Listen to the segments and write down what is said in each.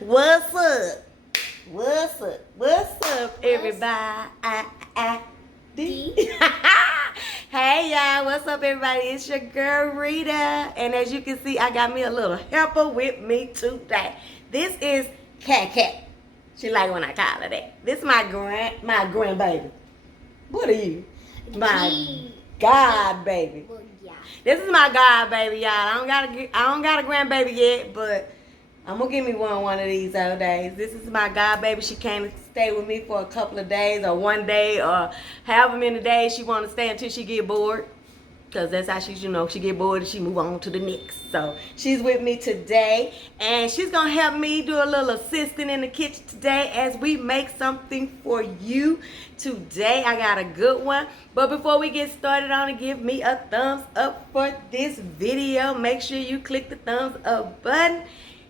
What's up? What's up? What's up, everybody? Hey, y'all. What's up, everybody? It's your girl, Rita. And as you can see, I got me a little helper with me today. This is Cat. She like when I call her that. This is my grandbaby. What are you? My God baby. Well, yeah. This is my God baby, y'all. I don't got a grandbaby yet, but I'm gonna give me one of these old days. This is my God baby. She came to stay with me for a couple of days, or one day, or however many days she want to stay until she get bored. Cause that's how she get bored and she move on to the next. So she's with me today, and she's gonna help me do a little assisting in the kitchen today as we make something for you today. I got a good one, but before we get started on it, give me a thumbs up for this video. Make sure you click the thumbs up button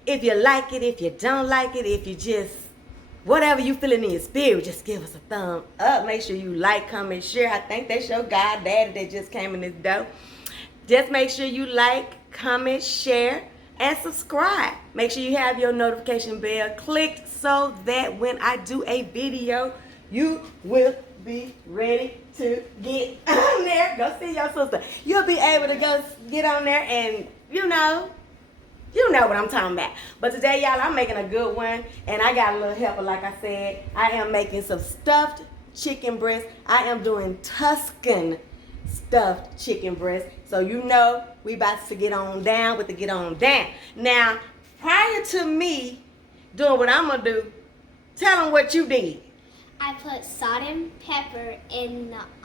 if you like it. If you don't like it, if you just whatever you feeling in your spirit, just give us a thumb up. Make sure you like, comment, share. I think that's your Goddaughter that just came in this door. Just make sure you like, comment, share, and subscribe. Make sure you have your notification bell clicked so that when I do a video, you will be ready to get on there. Go see your sister. You'll be able to go get on there and, you know what I'm talking about. But today, y'all, I'm making a good one. And I got a little helper, like I said. I am making some stuffed chicken breast. I am doing Tuscan stuffed chicken breast. So you know we about to get on down with the get on down. Now, prior to me doing what I'm going to do, tell them what you did. I put salt and pepper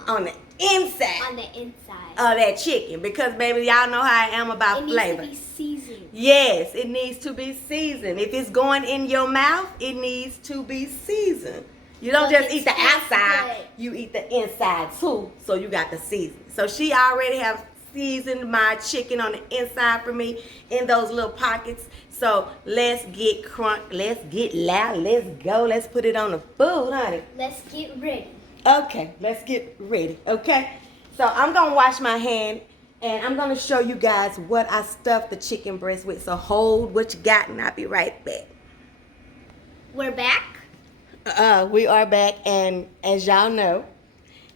On the inside. On the inside. Of that chicken. Because, baby, y'all know how I am about flavor. It needs to be seasoned. Yes, it needs to be seasoned. If it's going in your mouth, it needs to be seasoned. You don't just eat the outside, you eat the inside too. So you got the season. So she already have seasoned my chicken on the inside for me in those little pockets. So let's get crunk, let's get loud, let's go, let's put it on the food, honey. Let's get ready. Okay, let's get ready, okay? So I'm gonna wash my hand and I'm gonna show you guys what I stuffed the chicken breast with. So hold what you got and I'll be right back. We're back. We are back, and as y'all know,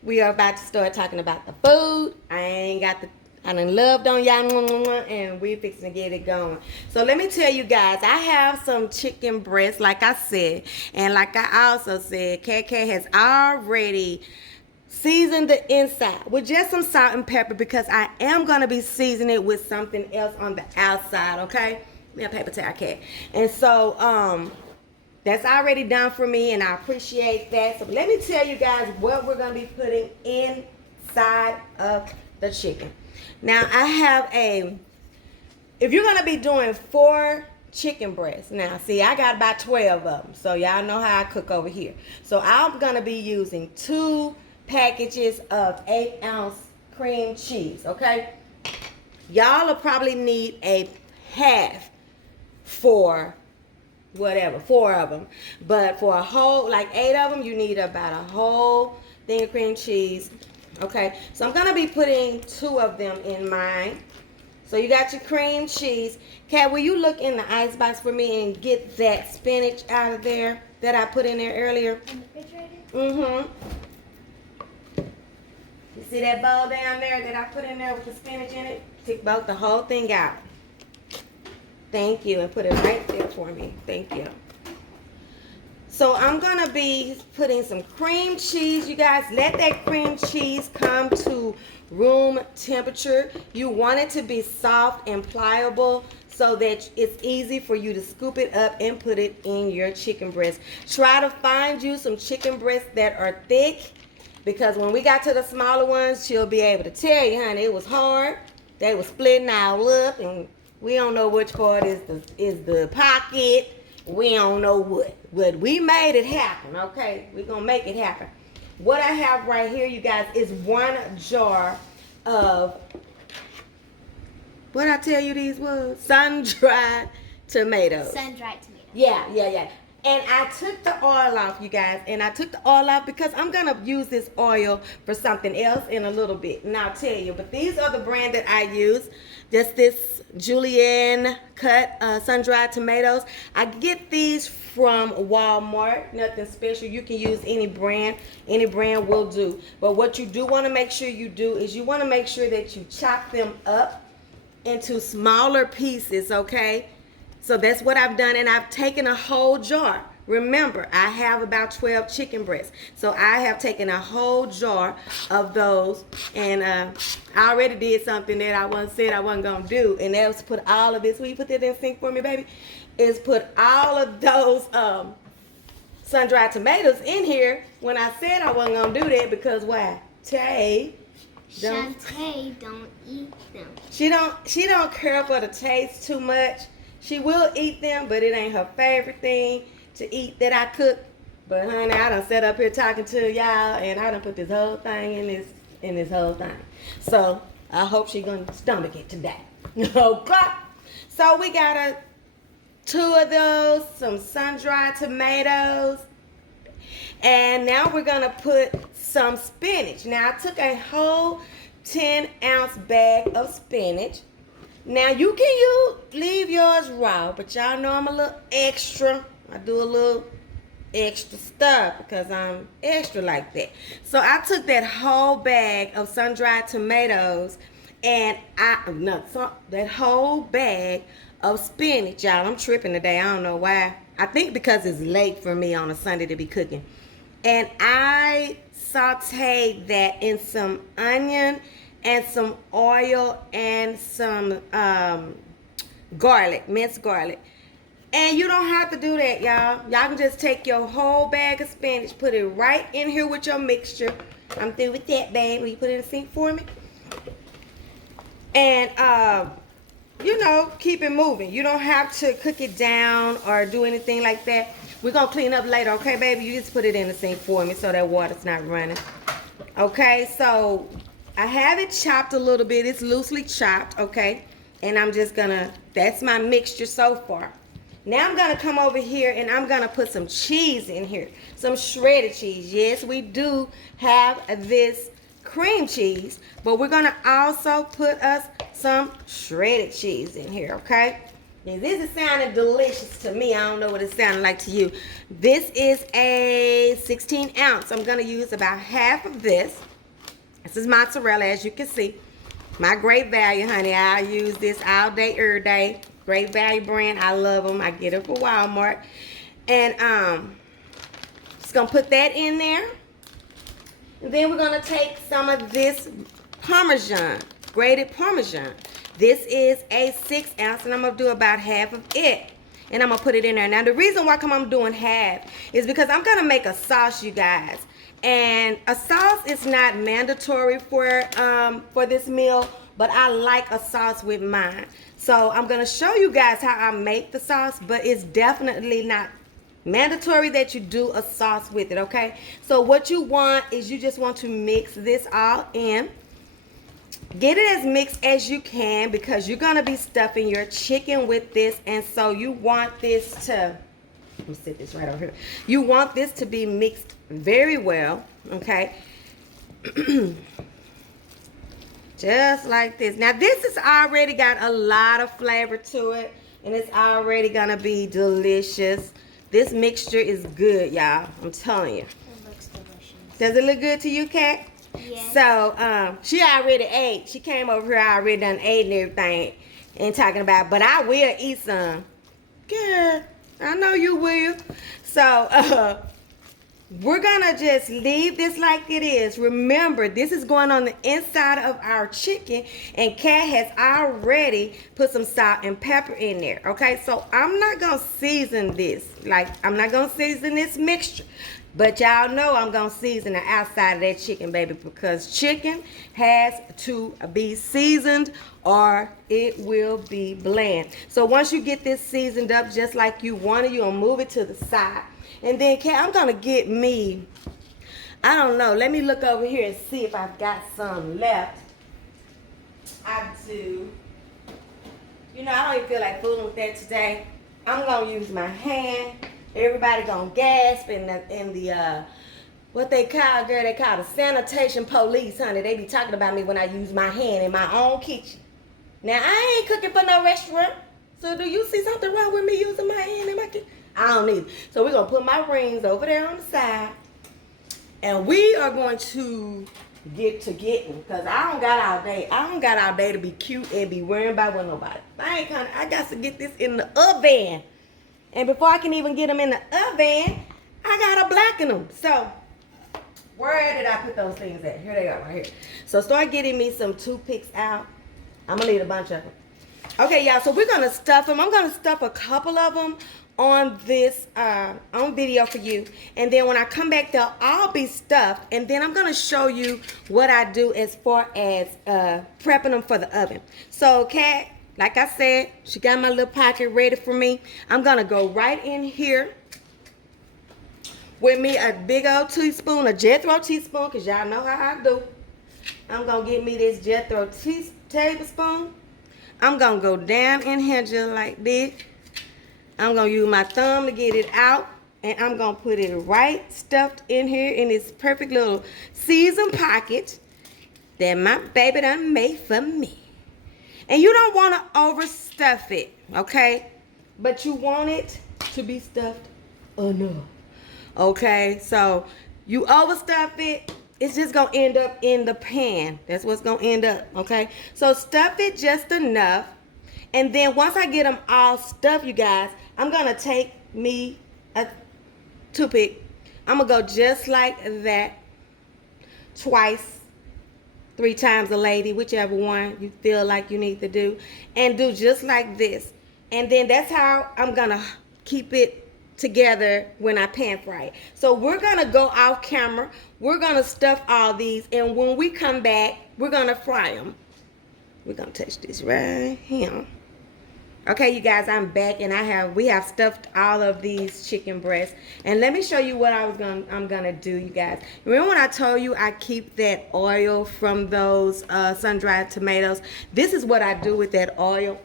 we are about to start talking about the food. I done loved on y'all, and we fixing to get it going. So let me tell you guys, I have some chicken breast, like I said, and like I also said, KK has already seasoned the inside with just some salt and pepper because I am going to be seasoning it with something else on the outside, okay? Give me a paper towel, Cat. And so, that's already done for me, and I appreciate that. So let me tell you guys what we're going to be putting inside of the chicken. Now, I have if you're going to be doing 4 chicken breasts. Now, see, I got about 12 of them. So y'all know how I cook over here. So I'm going to be using 2 packages of 8-ounce cream cheese, okay? Y'all will probably need a half for whatever, 4 of them. But for a whole, like 8 of them, you need about a whole thing of cream cheese. Okay, so I'm going to be putting 2 of them in mine. So you got your cream cheese. Kat, will you look in the icebox for me and get that spinach out of there that I put in there earlier? In the refrigerator? Mm-hmm. You see that bowl down there that I put in there with the spinach in it? Take both the whole thing out. Thank you, and put it right there for me. Thank you. So I'm going to be putting some cream cheese. You guys, let that cream cheese come to room temperature. You want it to be soft and pliable so that it's easy for you to scoop it up and put it in your chicken breast. Try to find you some chicken breasts that are thick, because when we got to the smaller ones, she'll be able to tell you, honey, it was hard. They were splitting all up, and we don't know which part is the pocket. We don't know what. But we made it happen, okay? We're going to make it happen. What I have right here, you guys, is 1 jar of, what I tell you these was? Sun-dried tomatoes. Sun-dried tomatoes. Yeah. And I took the oil off, you guys. And I took the oil off because I'm going to use this oil for something else in a little bit. And I'll tell you. But these are the brand that I use. Just this julienne cut sun-dried tomatoes. I get these from Walmart. Nothing special. You can use any brand. Any brand will do. But what you do want to make sure you do is you want to make sure that you chop them up into smaller pieces, okay? So that's what I've done, and I've taken a whole jar. Remember, I have about 12 chicken breasts. So I have taken a whole jar of those, and I already did something that I once said I wasn't going to do, and that was put all of this. Will you put that in the sink for me, baby? Is put all of those sun-dried tomatoes in here when I said I wasn't going to do that because why? Shantae don't eat them. She don't care for the taste too much. She will eat them, but it ain't her favorite thing to eat that I cook. But honey, I done sat up here talking to y'all, and I done put this whole thing in this whole thing. So I hope she gonna stomach it today. Okay. So we got two of those, some sun-dried tomatoes, and now we're gonna put some spinach. Now I took a whole 10-ounce bag of spinach. Now you can leave yours raw, but y'all know I'm a little extra. I do a little extra stuff because I'm extra like that. So I took that whole bag of sun-dried tomatoes and that whole bag of spinach, y'all. I'm tripping today. I don't know why. I think because it's late for me on a Sunday to be cooking. And I sauteed that in some onion and some oil and some garlic, minced garlic. And you don't have to do that, y'all. Y'all can just take your whole bag of spinach, put it right in here with your mixture. I'm through with that, babe. Will you put it in the sink for me? And, keep it moving. You don't have to cook it down or do anything like that. We're going to clean up later, okay, baby? You just put it in the sink for me so that water's not running. Okay, so I have it chopped a little bit. It's loosely chopped, okay? And I'm just gonna, that's my mixture so far. Now I'm gonna come over here and I'm gonna put some cheese in here. Some shredded cheese. Yes, we do have this cream cheese, but we're gonna also put us some shredded cheese in here, okay? Now, this is sounding delicious to me. I don't know what it sounded like to you. This is a 16 ounce. I'm gonna use about half of this. This is mozzarella, as you can see. My Great Value, honey. I use this all day, every day. Great Value brand. I love them. I get it from Walmart. And just going to put that in there. And then we're going to take some of this Parmesan, grated Parmesan. This is a 6 ounce, and I'm going to do about half of it. And I'm going to put it in there. Now, the reason why I'm doing half is because I'm going to make a sauce, you guys. And a sauce is not mandatory for this meal, but I like a sauce with mine. So I'm going to show you guys how I make the sauce, but it's definitely not mandatory that you do a sauce with it, okay? So what you want is you just want to mix this all in. Get it as mixed as you can because you're going to be stuffing your chicken with this, and so you want this to... Let me sit this right over here. You want this to be mixed very well, okay? Just like this. Now, this has already got a lot of flavor to it, and it's already going to be delicious. This mixture is good, y'all. I'm telling you. It looks delicious. Does it look good to you, Kat? Yes. So, she already ate. She came over here, already done ate and everything, and talking about, but I will eat some. Good. I know you will. So, we're going to just leave this like it is. Remember, this is going on the inside of our chicken, and Kat has already put some salt and pepper in there, okay? So, I'm not going to season this. I'm not going to season this mixture. But y'all know I'm going to season the outside of that chicken, baby, because chicken has to be seasoned or it will be bland. So once you get this seasoned up just like you want it, you're going to move it to the side. And then, Kat, I'm going to get me, I don't know, let me look over here and see if I've got some left. I do. You know, I don't even feel like fooling with that today. I'm going to use my hand Everybody gonna gasp in the what they call, girl, they call the sanitation police, honey. They be talking about me when I use my hand in my own kitchen. Now, I ain't cooking for no restaurant. So do you see something wrong with me using my hand in my kitchen? I don't need it. So we're going to put my rings over there on the side. And we are going to get to getting. Because I don't got all day. I don't got all day to be cute and be worrying about with nobody. I got to get this in the oven. And before I can even get them in the oven, I got to blacken them. So where did I put those things at? Here they are, right here. So start getting me some toothpicks out. I'm going to need a bunch of them. Okay, y'all, so we're going to stuff them. I'm going to stuff a couple of them on this, on video for you. And then when I come back, they'll all be stuffed. And then I'm going to show you what I do as far as prepping them for the oven. So, Kat, like I said, she got my little pocket ready for me. I'm going to go right in here with me a big old teaspoon, a Jethro teaspoon, because y'all know how I do. I'm going to get me this Jethro tablespoon. I'm going to go down in here just like this. I'm going to use my thumb to get it out. And I'm going to put it right stuffed in here in this perfect little seasoned pocket that my baby done made for me. And you don't want to overstuff it, okay? But you want it to be stuffed enough. Okay, so you overstuff it, it's just going to end up in the pan. That's what's going to end up, okay? So stuff it just enough. And then once I get them all stuffed, you guys, I'm going to take me a toothpick. I'm going to go just like that twice, 3 times a lady, whichever one you feel like you need to do. And do just like this. And then that's how I'm going to keep it together when I pan fry it. So we're going to go off camera. We're going to stuff all these. And when we come back, we're going to fry them. We're going to touch this right here. Okay, you guys, I'm back and we have stuffed all of these chicken breasts. And let me show you what I'm gonna do, you guys. Remember when I told you I keep that oil from those sun-dried tomatoes? This is what I do with that oil.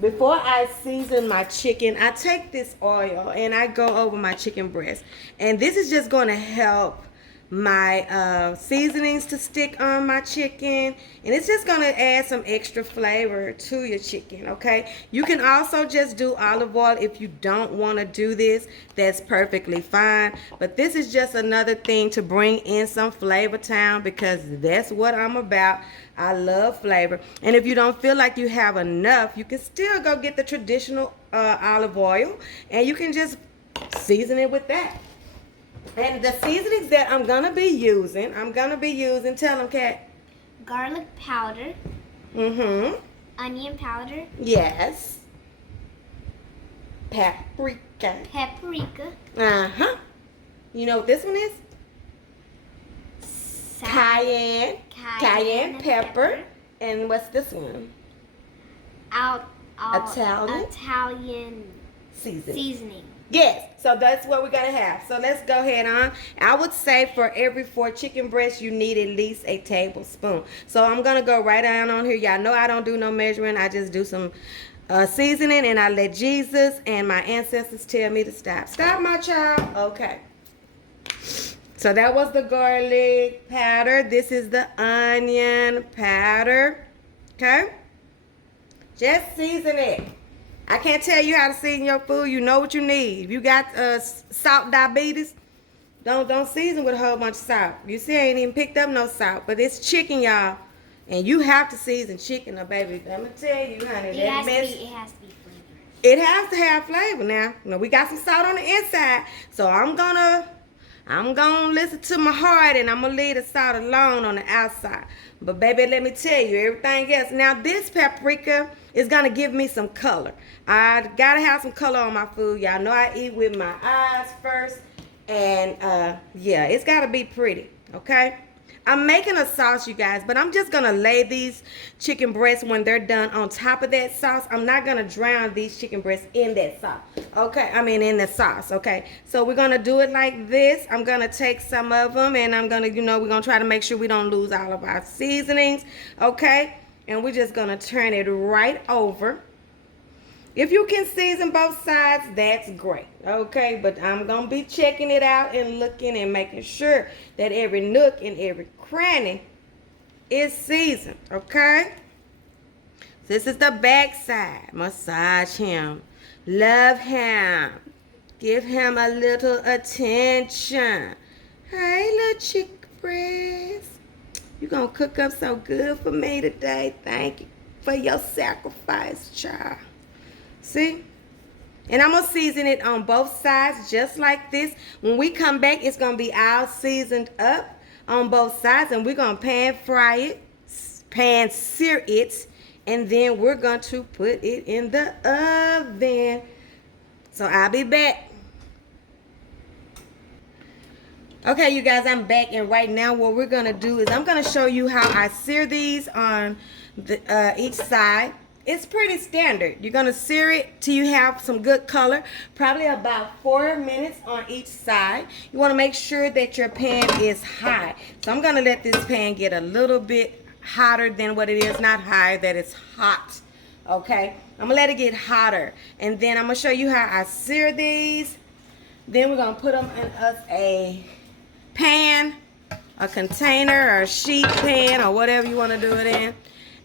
Before I season my chicken, I take this oil and I go over my chicken breast. And this is just gonna help my seasonings to stick on my chicken, and it's just gonna add some extra flavor to your chicken. Okay, you can also just do olive oil if you don't want to do this. That's perfectly fine, but this is just another thing to bring in some flavor town, because that's what I'm about. I love flavor. And if you don't feel like you have enough, you can still go get the traditional olive oil and you can just season it with that. And the seasonings that I'm going to be using, tell them, Kat. Garlic powder. Mm-hmm. Onion powder. Yes. Paprika. Paprika. Uh-huh. You know what this one is? Cayenne. Cayenne pepper. And what's this one? Italian seasoning. Yes, so that's what we're going to have. So let's go ahead on. I would say for every 4 chicken breasts, you need at least a tablespoon. So I'm going to go right on here. Y'all know I don't do no measuring. I just do some seasoning, and I let Jesus and my ancestors tell me to stop. Stop, my child. Okay. So that was the garlic powder. This is the onion powder. Okay? Just season it. I can't tell you how to season your food. You know what you need. If you got salt diabetes, don't season with a whole bunch of salt. You see, I ain't even picked up no salt. But it's chicken, y'all. And you have to season chicken, baby. Let me tell you, honey. It has to be flavor. It has to have flavor now. You know, we got some salt on the inside. So I'm gonna listen to my heart, and I'm gonna leave the salt alone on the outside. But baby, let me tell you, everything else. Now this paprika is gonna give me some color. I gotta have some color on my food. Y'all know I eat with my eyes first. And yeah, it's gotta be pretty, okay? I'm making a sauce, you guys, but I'm just gonna lay these chicken breasts when they're done on top of that sauce. I'm not gonna drown these chicken breasts in that sauce, okay? I mean, in the sauce, okay? So we're gonna do it like this. I'm gonna take some of them, and I'm gonna, we're gonna try to make sure we don't lose all of our seasonings, okay? And we're just gonna turn it right over. If you can season both sides, that's great. Okay, but I'm going to be checking it out and looking and making sure that every nook and every cranny is seasoned. Okay? This is the back side. Massage him. Love him. Give him a little attention. Hey, little chicken breast. You're going to cook up so good for me today. Thank you for your sacrifice, child. See? And I'm going to season it on both sides just like this. When we come back, it's going to be all seasoned up on both sides. And we're going to pan fry it, pan sear it. And then we're going to put it in the oven. So I'll be back. Okay, you guys, I'm back. And right now what we're going to do is I'm going to show you how I sear these on the, each side. It's pretty standard. You're going to sear it till you have some good color. Probably about 4 minutes on each side. You want to make sure that your pan is high. So I'm going to let this pan get a little bit hotter than what it is. Not high, that it's hot. Okay? I'm going to let it get hotter. And then I'm going to show you how I sear these. Then we're going to put them in a pan, a container, or a sheet pan, or whatever you want to do it in.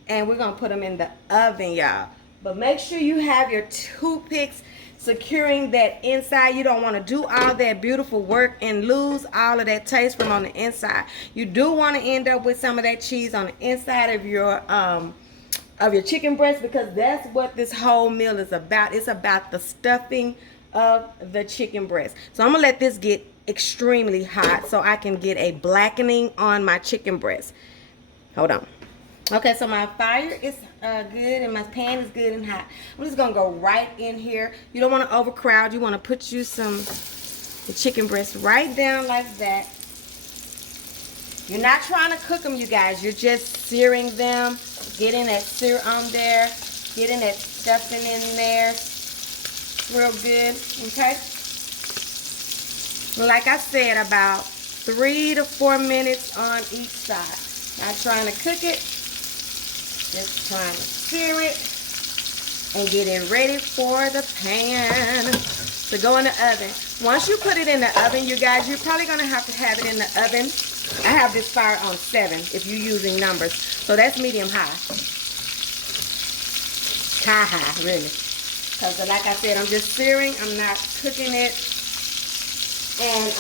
And we're going to put them in the oven, y'all. But make sure you have your toothpicks securing that inside. You don't want to do all that beautiful work and lose all of that taste from on the inside. You do want to end up with some of that cheese on the inside of your chicken breast, because that's what this whole meal is about. It's about the stuffing of the chicken breast. So I'm going to let this get extremely hot so I can get a blackening on my chicken breast. Hold on. Okay, so my fire is good and my pan is good and hot. I'm just going to go right in here. You don't want to overcrowd. You want to put you the chicken breast right down like that. You're not trying to cook them, you guys. You're just searing them, getting that sear on there, getting that stuffing in there real good, okay? Like I said, about 3 to 4 minutes on each side. Not trying to cook it. Just trying to sear it and get it ready for the pan to go in the oven. Once you put it in the oven, you guys, you're probably going to have it in the oven. I have this fire on 7 if you're using numbers. So that's medium high. High, really. Because like I said, I'm just searing. I'm not cooking it. And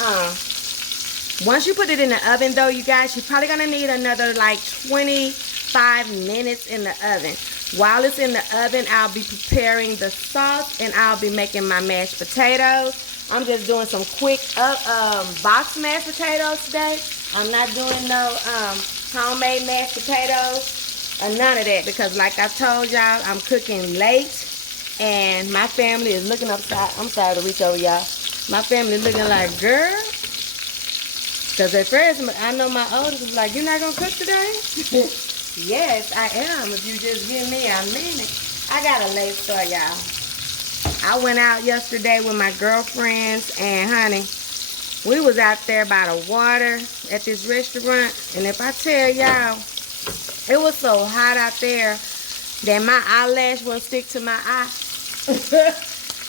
once you put it in the oven, though, you guys, you're probably going to need another like 25 minutes in the oven. While it's in the oven, I'll be preparing the sauce and I'll be making my mashed potatoes. I'm just doing some quick box mashed potatoes today. I'm not doing no homemade mashed potatoes or none of that, because like I told y'all, I'm cooking late and my family is looking upside. I'm sorry to reach over, y'all. My family looking like, girl. Because at first, I know my oldest was like, you're not going to cook today? Yes, I am. If you just give me a minute. I got a late start, y'all. I went out yesterday with my girlfriends, and honey, we was out there by the water at this restaurant. And if I tell y'all, it was so hot out there that my eyelash wouldn't stick to my eye.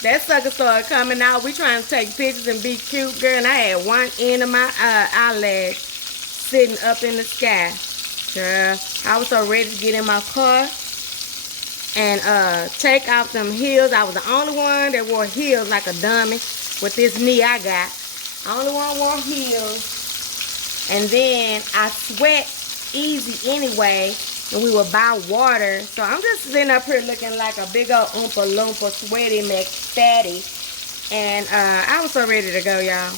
That sucker started coming out. We trying to take pictures and be cute, girl. And I had one end of my eyelash sitting up in the sky. Girl, I was so ready to get in my car and take off them heels. I was the only one that wore heels like a dummy with this knee I got. Only one wore heels. And then I sweat easy anyway. And we were by water. So I'm just sitting up here looking like a big old Oompa Loompa sweaty McFatty. And I was so ready to go, y'all.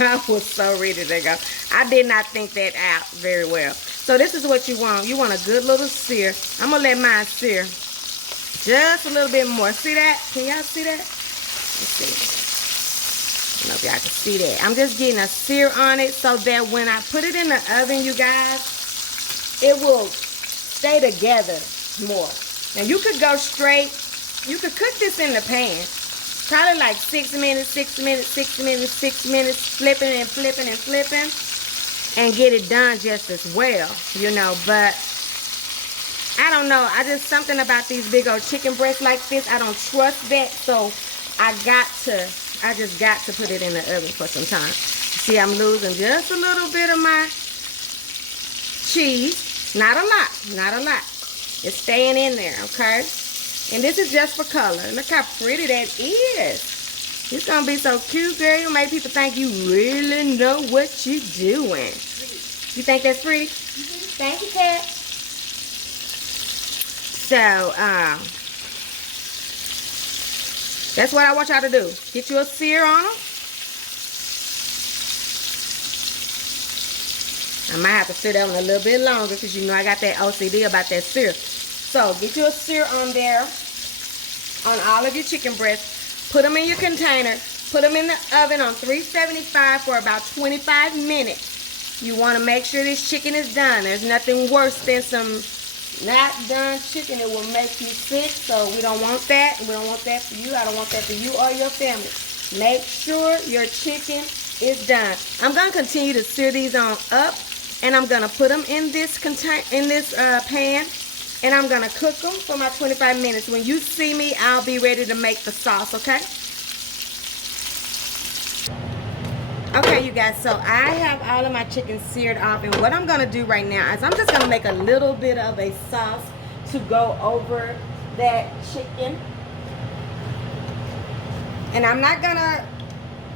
I was so ready to go. I did not think that out very well. So this is what you want. You want a good little sear. I'm going to let mine sear just a little bit more. See that? Can y'all see that? Let's see. I don't know if y'all can see that. I'm just getting a sear on it so that when I put it in the oven, you guys, it will stay together more. Now you could go straight. You could cook this in the pan. Probably like 6 minutes, 6 minutes, 6 minutes, 6 minutes, flipping and flipping and flipping, and get it done just as well, you know. But I don't know. I just, something about these big old chicken breasts like this, I don't trust that. So I just got to put it in the oven for some time. See, I'm losing just a little bit of my cheese. Not a lot. It's staying in there, okay? And this is just for color. Look how pretty that is. It's gonna be so cute, girl. You make people think you really know what you're doing. You think that's pretty? Thank you, Kat. So, that's what I want y'all to do. Get you a sear on them. I might have to sit down a little bit longer because you know I got that OCD about that sear. So, get you a sear on there on all of your chicken breasts. Put them in your container. Put them in the oven on 375 for about 25 minutes. You want to make sure this chicken is done. There's nothing worse than some not done chicken. It will make you sick, so we don't want that. We don't want that for you. I don't want that for you or your family. Make sure your chicken is done. I'm going to continue to sear these on up, and I'm going to put them in this pan. And I'm going to cook them for my 25 minutes. When you see me, I'll be ready to make the sauce, okay? Okay, you guys, so I have all of my chicken seared off. And what I'm going to do right now is I'm just going to make a little bit of a sauce to go over that chicken. And I'm not going to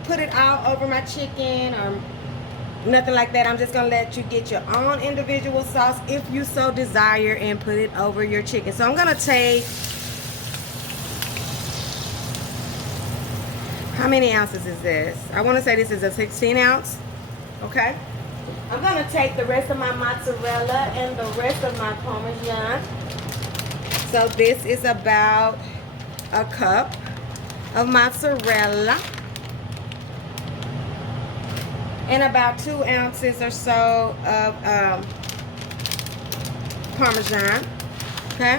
put it all over my chicken or nothing like that. I'm just going to let you get your own individual sauce if you so desire and put it over your chicken. So I'm going to take, how many ounces is this? I want to say this is a 16 ounce. Okay. I'm going to take the rest of my mozzarella and the rest of my Parmesan. So this is about a cup of mozzarella. And about 2 ounces or so of Parmesan, okay?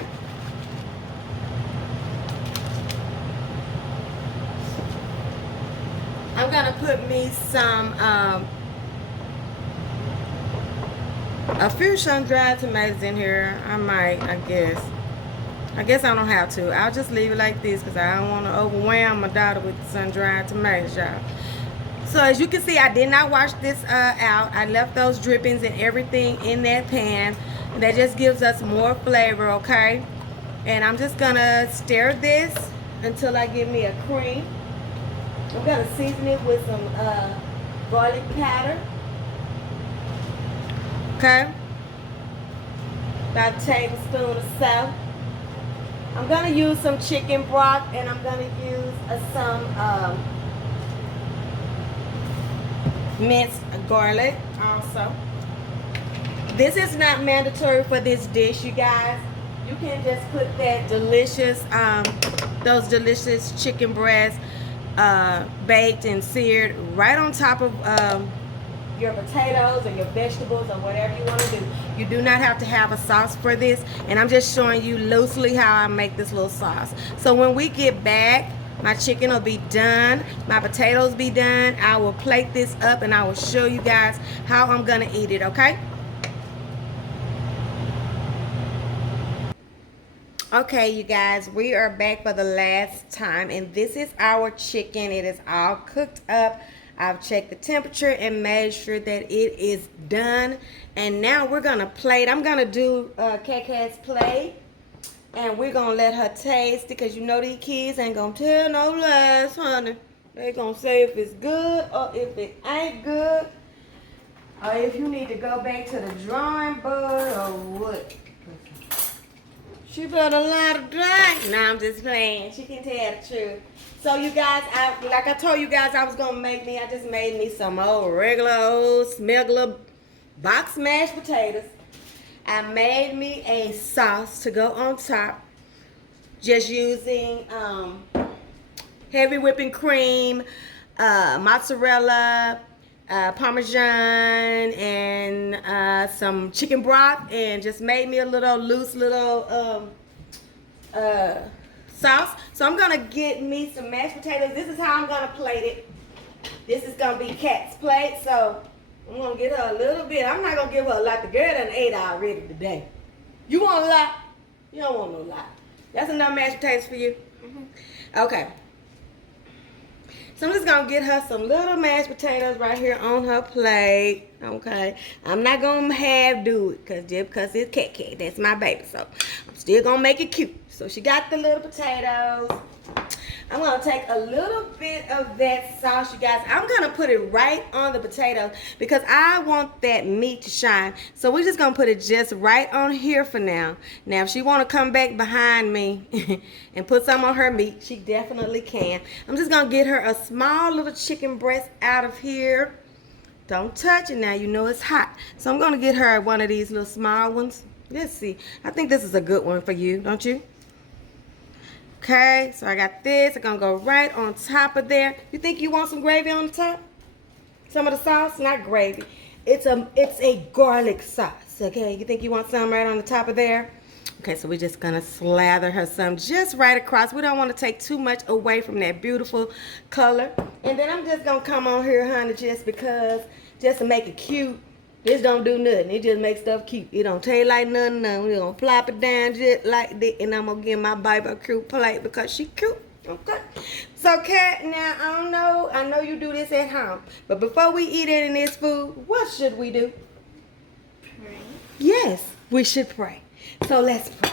I'm gonna put me some, a few sun-dried tomatoes in here. I guess. I don't have to. I'll just leave it like this because I don't want to overwhelm my daughter with sun-dried tomatoes, y'all. So as you can see, I did not wash this out. I left those drippings and everything in that pan. And that just gives us more flavor, okay? And I'm just gonna stir this until I get me a cream. I'm gonna season it with some garlic powder. Okay? About a tablespoon of salt. I'm gonna use some chicken broth, and I'm gonna use some minced garlic also. This is not mandatory for this dish, you guys. You can just put that delicious, those delicious chicken breasts baked and seared right on top of your potatoes or your vegetables or whatever you want to do. You do not have to have a sauce for this, and I'm just showing you loosely how I make this little sauce. So when we get back, my chicken will be done. My potatoes be done. I will plate this up and I will show you guys how I'm going to eat it, okay? Okay, you guys, we are back for the last time. And this is our chicken. It is all cooked up. I've checked the temperature and made sure that it is done. And now we're going to plate. I'm going to do KK's plate. And we're going to let her taste it because you know these kids ain't going to tell no lies, honey. They're going to say if it's good or if it ain't good. Or if you need to go back to the drawing board or what. She better lie to drink. Nah, I'm just playing. She can tell the truth. So you guys, like I told you guys I was going to make me, I just made me some old regular old smuggler box mashed potatoes. I made me a sauce to go on top, just using heavy whipping cream, mozzarella, Parmesan, and some chicken broth, and just made me a little loose little sauce. So I'm gonna get me some mashed potatoes. This is how I'm gonna plate it. This is gonna be Kat's plate, so I'm gonna get her a little bit. I'm not gonna give her a lot. The girl done ate already today. You want a lot? You don't want no lot. That's enough mashed potatoes for you? Okay. So I'm just going to get her some little mashed potatoes right here on her plate. Okay. I'm not going to half do it because it's cat. That's my baby. So I'm still going to make it cute. So she got the little potatoes. I'm going to take a little bit of that sauce, you guys. I'm going to put it right on the potatoes because I want that meat to shine. So we're just going to put it just right on here for now. Now, if she want to come back behind me and put some on her meat, she definitely can. I'm just going to get her a small little chicken breast out of here. Don't touch it now. You know it's hot. So I'm going to get her one of these little small ones. Let's see. I think this is a good one for you, don't you? Okay, so I got this. I'm going to go right on top of there. You think you want some gravy on the top? Some of the sauce? Not gravy. It's a garlic sauce, okay? You think you want some right on the top of there? Okay, so we're just going to slather her some just right across. We don't want to take too much away from that beautiful color. And then I'm just going to come on here, honey, just to make it cute. This don't do nothing. It just makes stuff cute. It don't taste like nothing. We're going to plop it down just like that. And I'm going to give my baby a cute plate because she cute. Okay. So, Kat, now, I know you do this at home. But before we eat any of this food, what should we do? Pray. Yes, we should pray. So, let's pray.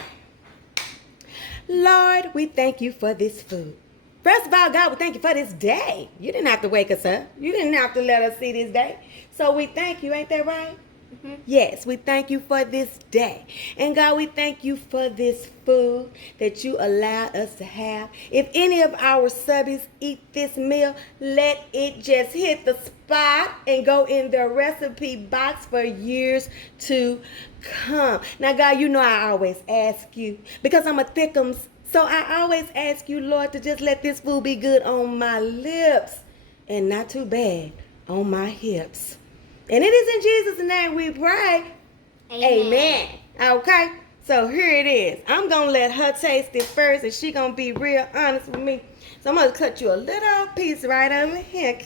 Lord, we thank you for this food. First of all, God, we thank you for this day. You didn't have to wake us up. You didn't have to let us see this day. So we thank you, ain't that right? Mm-hmm. Yes, we thank you for this day. And God, we thank you for this food that you allowed us to have. If any of our subbies eat this meal, let it just hit the spot and go in their recipe box for years to come. Now, God, you know I always ask you, because I'm a thickums, so I always ask you, Lord, to just let this food be good on my lips and not too bad on my hips. And it is in Jesus' name we pray. Amen. Okay, so here it is. I'm going to let her taste it first, and she going to be real honest with me. So I'm going to cut you a little piece right over here.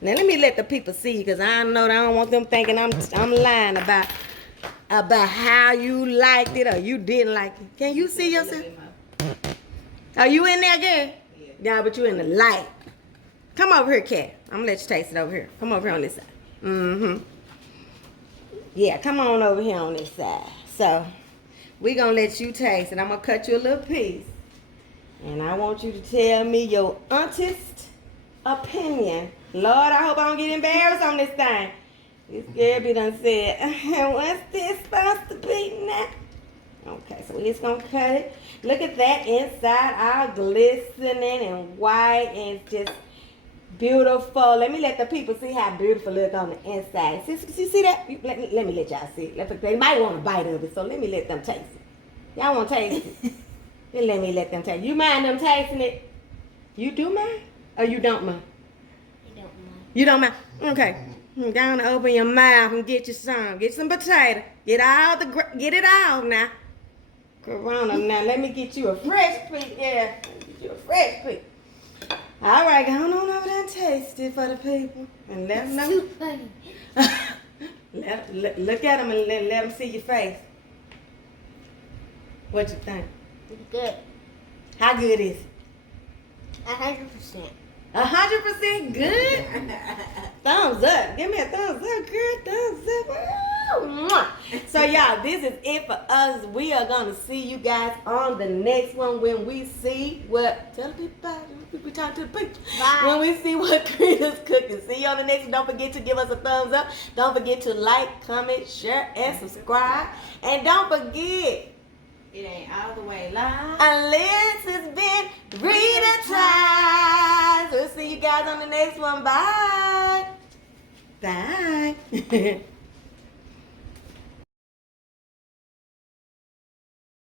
Now, let me let the people see you, because I don't want them thinking I'm lying about how you liked it or you didn't like it. Can you see yourself? Are you in there, girl? Yeah, but you in the light. Come over here, Kat. I'm going to let you taste it over here. Come over here on this side. Yeah, come on over here on this side. So, we're going to let you taste it. I'm going to cut you a little piece. And I want you to tell me your honest opinion. Lord, I hope I don't get embarrassed on this thing. This girl done said, what's this supposed to be now? Okay, so we're just going to cut it. Look at that inside, all glistening and white and just beautiful. Let me let the people see how beautiful it look on the inside. See that? Let me let y'all see it. They might want a bite of it, so let me let them taste it. Y'all want to taste it? Then let me let them taste it. You mind them tasting it? You do mind? Or you don't mind? I don't mind. You don't mind? Okay. Go on, open your mouth and get you some. Get some potato. Get it all now. Corona. Now let me get you a fresh piece. Yeah, get you a fresh piece. All right, go on over there and taste it for the people, and let them know. Too funny. Look at them and let them see your face. What you think? It's good. How good is it? 100%. 100% good? Thumbs up. Give me a thumbs up, girl. Thumbs up. Mwah. So, y'all, this is it for us. We are going to see you guys on the next one when we see what... Tell the people bye. We talk to the people. Bye. When we see what Rita's cooking. See you on the next one. Don't forget to give us a thumbs up. Don't forget to like, comment, share, and subscribe. And don't forget... It ain't all the way live. Unless it's been Rita time. We'll see you guys on the next one. Bye. Bye.